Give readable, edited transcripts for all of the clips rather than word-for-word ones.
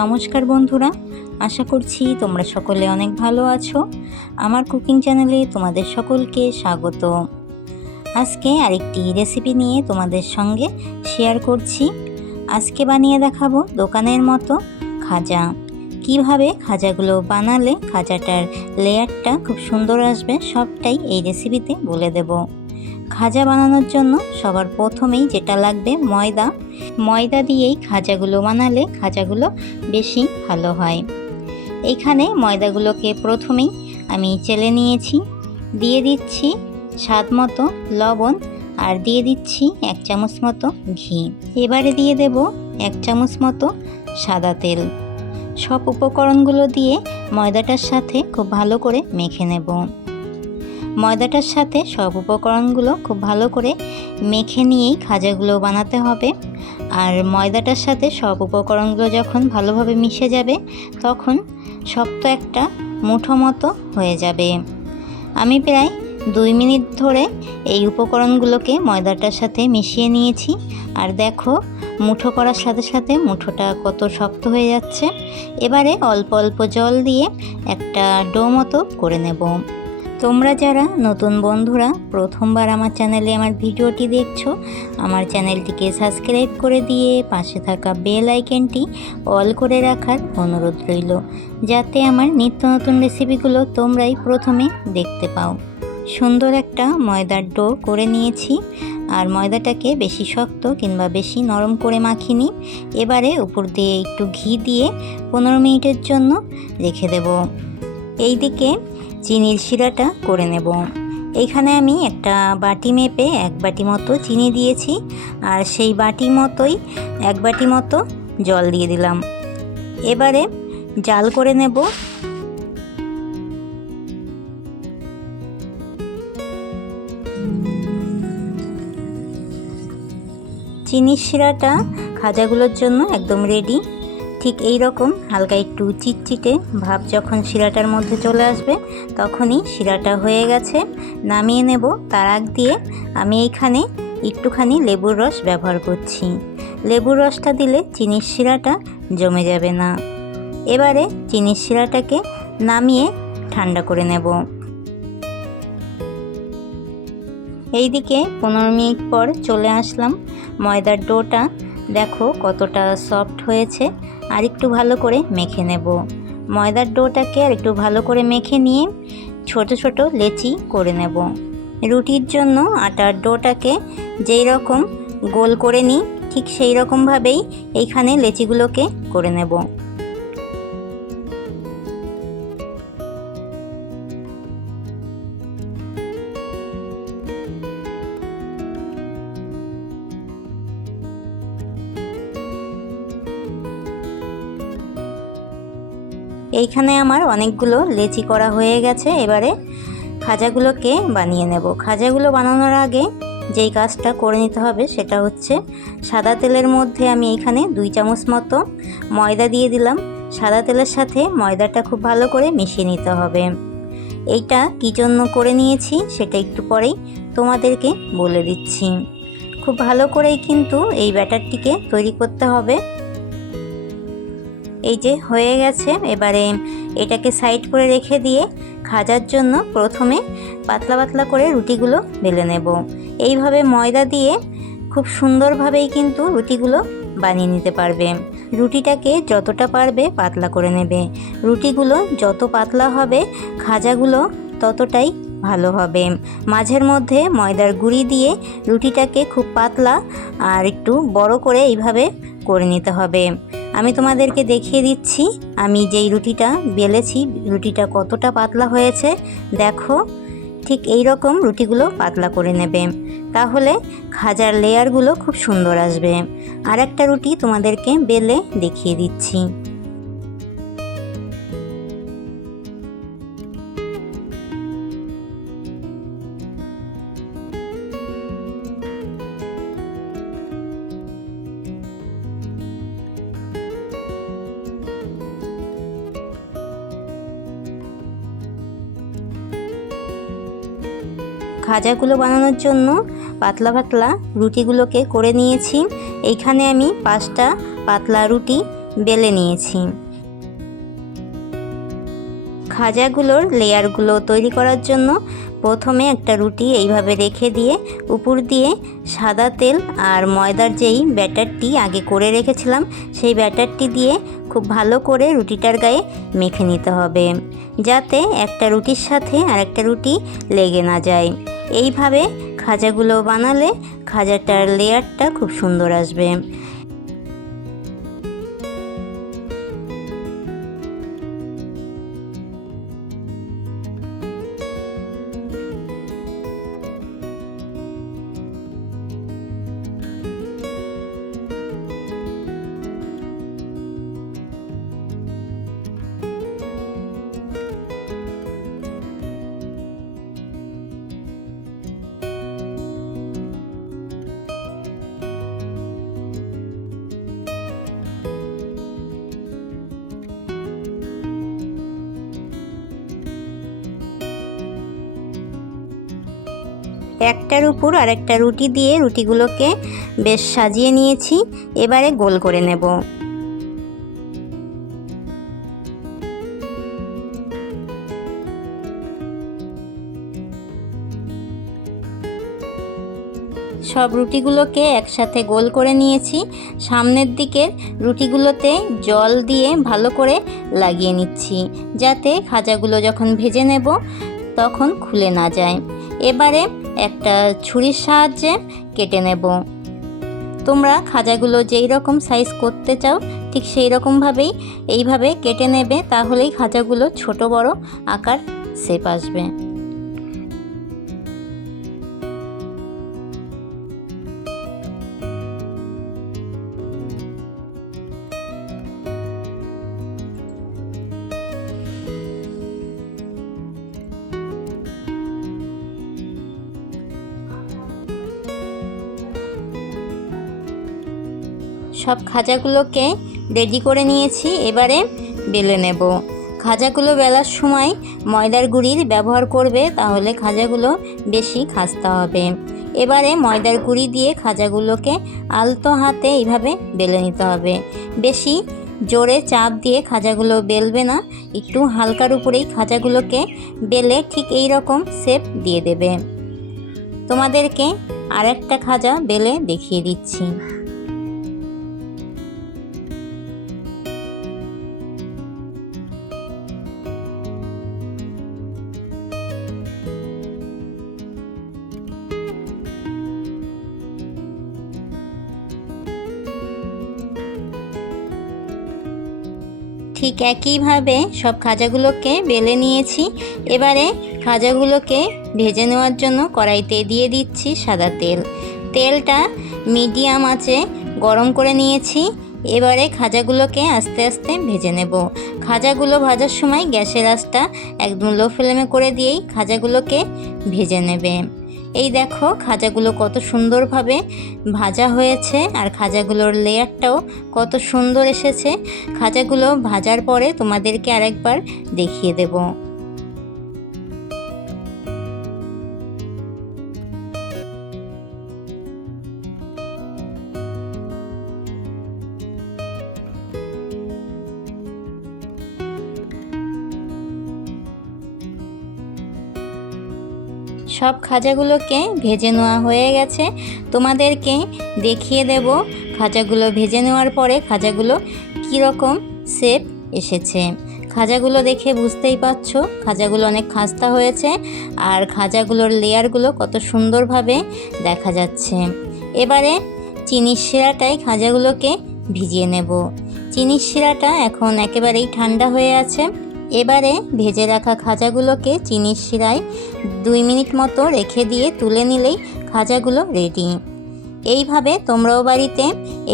নমস্কার বন্ধুরা, আশা করছি তোমরা সকলে অনেক ভালো আছো। আমার কুকিং চ্যানেলে তোমাদের সকলকে স্বাগত। আজকে আরেকটি রেসিপি নিয়ে তোমাদের সঙ্গে শেয়ার করছি। আজকে বানিয়ে দেখাবো দোকানের মতো খাজা। কিভাবে খাজাগুলো বানালে খাজাটার লেয়ারটা খুব সুন্দর আসবে সবটাই এই রেসিপিতে বলে দেব। খাজা বানানোর জন্য সবার প্রথমেই যেটা লাগবে ময়দা দিয়েই খাজাগুলো বানালে খাজাগুলো বেশি ভালো হয়। এইখানে ময়দাগুলোকে প্রথমেই আমি চেলে নিয়েছি। দিয়ে দিচ্ছি স্বাদ মতো লবণ আর দিয়ে দিচ্ছি 1 চামচ মতো ঘি। এবারে দিয়ে দেব 1 চামচ মতো সাদা তেল। সব উপকরণগুলো দিয়ে ময়দাটার সাথে খুব ভালো করে মেখে নেব। ময়দাটার সাথে সব উপকরণগুলো খুব ভালো করে মেখে নিয়েই খাজাগুলো বানাতে হবে। আর ময়দাটার সাথে সব উপকরণগুলো যখন ভালোভাবে মিশে যাবে তখন শক্ত একটা মুঠো মতো হয়ে যাবে। আমি প্রায় 2 মিনিট ধরে এই উপকরণগুলোকে ময়দাটার সাথে মিশিয়ে নিয়েছি। আর দেখো মুঠো করার সাথে সাথে মুঠোটা কত শক্ত হয়ে যাচ্ছে। এবারে অল্প অল্প জল দিয়ে একটা ডো মতো করে নেব। তোমরা যারা নতুন বন্ধুরা প্রথমবার আমার চ্যানেলে আমার ভিডিওটি দেখছো, আমার চ্যানেলটিকে সাবস্ক্রাইব করে দিয়ে পাশে থাকা বেল আইকনটি অল করে রাখার অনুরোধ রইল, যাতে আমার নিত্য নতুন রেসিপিগুলো তোমরাই প্রথমে দেখতে পাও। সুন্দর একটা ময়দার ডো করে নিয়েছি। আর ময়দাটাকে বেশি শক্ত কিংবা বেশি নরম করে মাখিনি। এবারে উপর দিয়ে একটু ঘি দিয়ে 15 মিনিটের জন্য রেখে দেব। এইদিকে চিনির শিরাটা করে নেব। এইখানে আমি একটা বাটি মেপে 1 বাটি মতো চিনি দিয়েছি। আর সেই বাটি মতোই 1 বাটি মতো জল দিয়ে দিলাম। এবারে জাল করে নেব। চিনির শিরাটা খাজাগুলোর জন্য একদম রেডি। ঠিক এই রকম হালকা একটু চিটচিটে ভাব যখন শিরাটার মধ্যে চলে আসবে তখনই শিরাটা হয়ে গেছে। নামিয়ে নেব। তার আগ দিয়ে আমি এইখানে একটুখানি লেবুর রস ব্যবহার করছি। লেবুর রসটা দিলে চিনির শিরাটা জমে যাবে না। এবারে চিনির শিরাটাকে নামিয়ে ঠান্ডা করে নেব। এইদিকে 15 মিনিট পর চলে আসলাম। ময়দার ডোটা দেখো কতটা সফট হয়েছে। আর একটু ভালো করে মেখে নেব। ময়দার ডোটাকে আর একটু ভালো করে মেখে নিয়ে ছোট ছোট লেচি করে নেব। রুটির জন্য আটার ডোটাকে যেই রকম গোল করে নিই ঠিক সেই রকমভাবেই এইখানে লেচিগুলোকে করে নেব। এইখানে আমার অনেকগুলো লেচি করা হয়ে গেছে। এবারে খাজাগুলোকে বানিয়ে নেব। খাজাগুলো বানানোর আগে যেই কাজটা করে নিতে হবে সেটা হচ্ছে সাদা তেলের মধ্যে আমি এইখানে 2 চামচ মতো ময়দা দিয়ে দিলাম। সাদা তেলের সাথে ময়দাটা খুব ভালো করে মিশিয়ে নিতে হবে। এইটা কী জন্য করে নিয়েছি সেটা একটু পরেই তোমাদেরকে বলে দিচ্ছি। খুব ভালো করেই কিন্তু এই ব্যাটারটিকে তৈরি করতে হবে। এই যে হয়ে গেছে। এবারে এটাকে সাইড করে রেখে দিয়ে খাজার জন্য প্রথমে পাতলা পাতলা করে রুটিগুলো বেলে নেব। এইভাবে ময়দা দিয়ে খুব সুন্দরভাবেই কিন্তু রুটিগুলো বানিয়ে নিতে পারবে। রুটিটাকে যতটা পারবে পাতলা করে নেবে। রুটিগুলো যত পাতলা হবে খাজাগুলো ততটাই ভালো হবে। মাঝের মধ্যে ময়দার গুঁড়ি দিয়ে রুটিটাকে খুব পাতলা আর একটু বড় করে এইভাবে করে নিতে হবে। আমি তোমাদেরকে দেখিয়ে দিচ্ছি আমি যেই রুটিটা বেলেছি রুটিটা কতটা পাতলা হয়েছে। দেখো ঠিক এই রকম রুটিগুলো পাতলা করে নেবে, তাহলে খাজার লেয়ারগুলো খুব সুন্দর আসবে। আর একটা রুটি তোমাদেরকে বেলে দেখিয়ে দিচ্ছি। খাজাগুলো বানানোর জন্য পাতলা পাতলা রুটিগুলোকে করে নিয়েছি। এইখানে আমি 5টা পাতলা রুটি বেলে নিয়েছি। খাজাগুলোর লেয়ারগুলো তৈরি করার জন্য প্রথমে একটা রুটি এইভাবে রেখে দিয়ে উপর দিয়ে সাদা তেল আর ময়দার যেই ব্যাটারটি আগে করে রেখেছিলাম সেই ব্যাটারটি দিয়ে খুব ভালো করে রুটিটার গায়ে মেখে নিতে হবে, যাতে একটা রুটির সাথে আরেকটা রুটি লেগে না যায়। এইভাবে খাজাগুলো বানালে খাজাটার লেয়ারটা খুব সুন্দর আসবে। একটার উপর আরেকটা রুটি দিয়ে রুটিগুলোকে বেশ সাজিয়ে নিয়েছি। এবারে গোল করে নেব। সব রুটিগুলোকে একসাথে গোল করে নিয়েছি। সামনের দিকের রুটিগুলোতে জল দিয়ে ভালো করে লাগিয়ে নিচ্ছি, যাতে খাজাগুলো যখন ভেজে নেব তখন খুলে না যায়। এবারে একটা ছুরির সাহায্যে কেটে নেব। তোমরা খাজাগুলো যেই রকম সাইজ করতে চাও ঠিক সেই রকমভাবেই এইভাবে কেটে নেবে, তাহলেই খাজাগুলো ছোট বড় আকার শেপ আসবে। সব খাজাগুলোকে রেডি করে নিয়েছি। এবারে বেলে নেব। খাজাগুলো বেলার সময় ময়দার গুঁড়ির ব্যবহার করবে, তাহলে খাজাগুলো বেশি খাস্তা হবে। এবারে ময়দার গুঁড়ি দিয়ে খাজাগুলোকে আলতো হাতে এইভাবে বেলে নিতে হবে। বেশি জোরে চাপ দিয়ে খাজাগুলো বেলবে না, একটু হালকার উপরেই খাজাগুলোকে বেলে ঠিক এই রকম শেপ দিয়ে দেবে। তোমাদেরকে আরেকটা খাজা বেলে দেখিয়ে দিচ্ছি। ঠিক একইভাবে সব খাজাগুলোকে বেলে নিয়েছি। এবারে খাজাগুলোকে ভেজে নেওয়ার জন্য কড়াইতে দিয়ে দিচ্ছি সাদা তেল। তেলটা মিডিয়াম আঁচে গরম করে নিয়েছি। এবারে খাজাগুলোকে আস্তে আস্তে ভেজে নেব। খাজাগুলো ভাজার সময় গ্যাসের আঁচটা একদম লো ফ্লেমে করে দিয়েই খাজাগুলোকে ভেজে নেবে। এই দেখো খাজাগুলো কত সুন্দরভাবে ভাজা হয়েছে, আর খাজাগুলোর লেয়ারটাও কত সুন্দর এসেছে। খাজাগুলো ভাজার পরে তোমাদেরকে আরেকবার দেখিয়ে দেব। সব খাজাগুলোকে ভেজে নেওয়া হয়ে গেছে। তোমাদেরকে দেখিয়ে দেব খাজাগুলো ভেজে নেওয়ার পরে খাজাগুলো কীরকম শেপ এসেছে। খাজাগুলো দেখে বুঝতেই পারছো খাজাগুলো অনেক খাস্তা হয়েছে, আর খাজাগুলোর লেয়ারগুলো কত সুন্দরভাবে দেখা যাচ্ছে। এবারে চিনির শিরাটায় খাজাগুলোকে ভিজিয়ে নেব। চিনির শিরাটা এখন একেবারেই ঠান্ডা হয়ে আছে। এবারে ভেজে রাখা খাজাগুলোকে চিনির শিরায় 2 মিনিট মতো রেখে দিয়ে তুলে নিলেই খাজাগুলো রেডি। এইভাবে তোমরাও বাড়িতে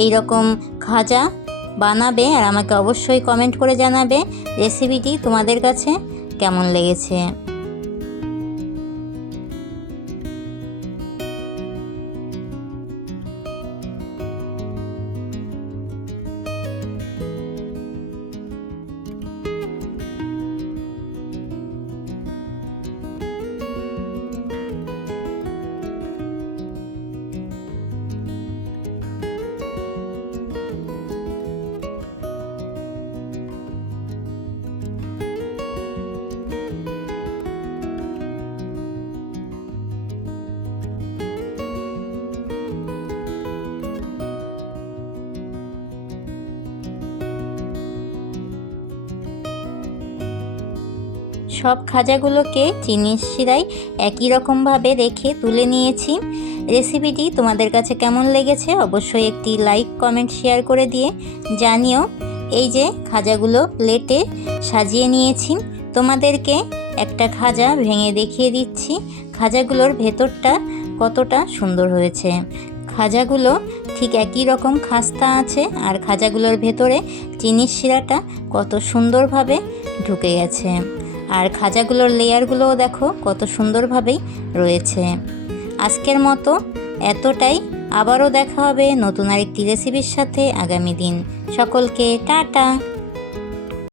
এই রকম খাজা বানাবে, আর আমাকে অবশ্যই কমেন্ট করে জানাবে রেসিপিটি তোমাদের কাছে কেমন লেগেছে। সব খাজাগুলোকে চিনির শিরায় একই রকমভাবে রেখে তুলে নিয়েছি। রেসিপিটি তোমাদের কাছে কেমন লেগেছে অবশ্যই একটি লাইক কমেন্ট শেয়ার করে দিয়ে জানিও। এই যে খাজাগুলো প্লেটে সাজিয়ে নিয়েছি, তোমাদেরকে একটা খাজা ভেঙে দেখিয়ে দিচ্ছি খাজাগুলোর ভেতরটা কতটা সুন্দর হয়েছে। খাজাগুলো ঠিক একই রকম খাস্তা আছে আর খাজাগুলোর ভেতরে চিনির শিরাটা কত সুন্দরভাবে ঢুকে গেছে আর খাজাগুলোর লেয়ারগুলোও দেখো কত সুন্দরভাবেই রয়েছে। আজকের মতো এতটাই, আবারও দেখা হবে নতুন আরেকটি রেসিপির সাথে আগামী দিন। সকলকে টাটা।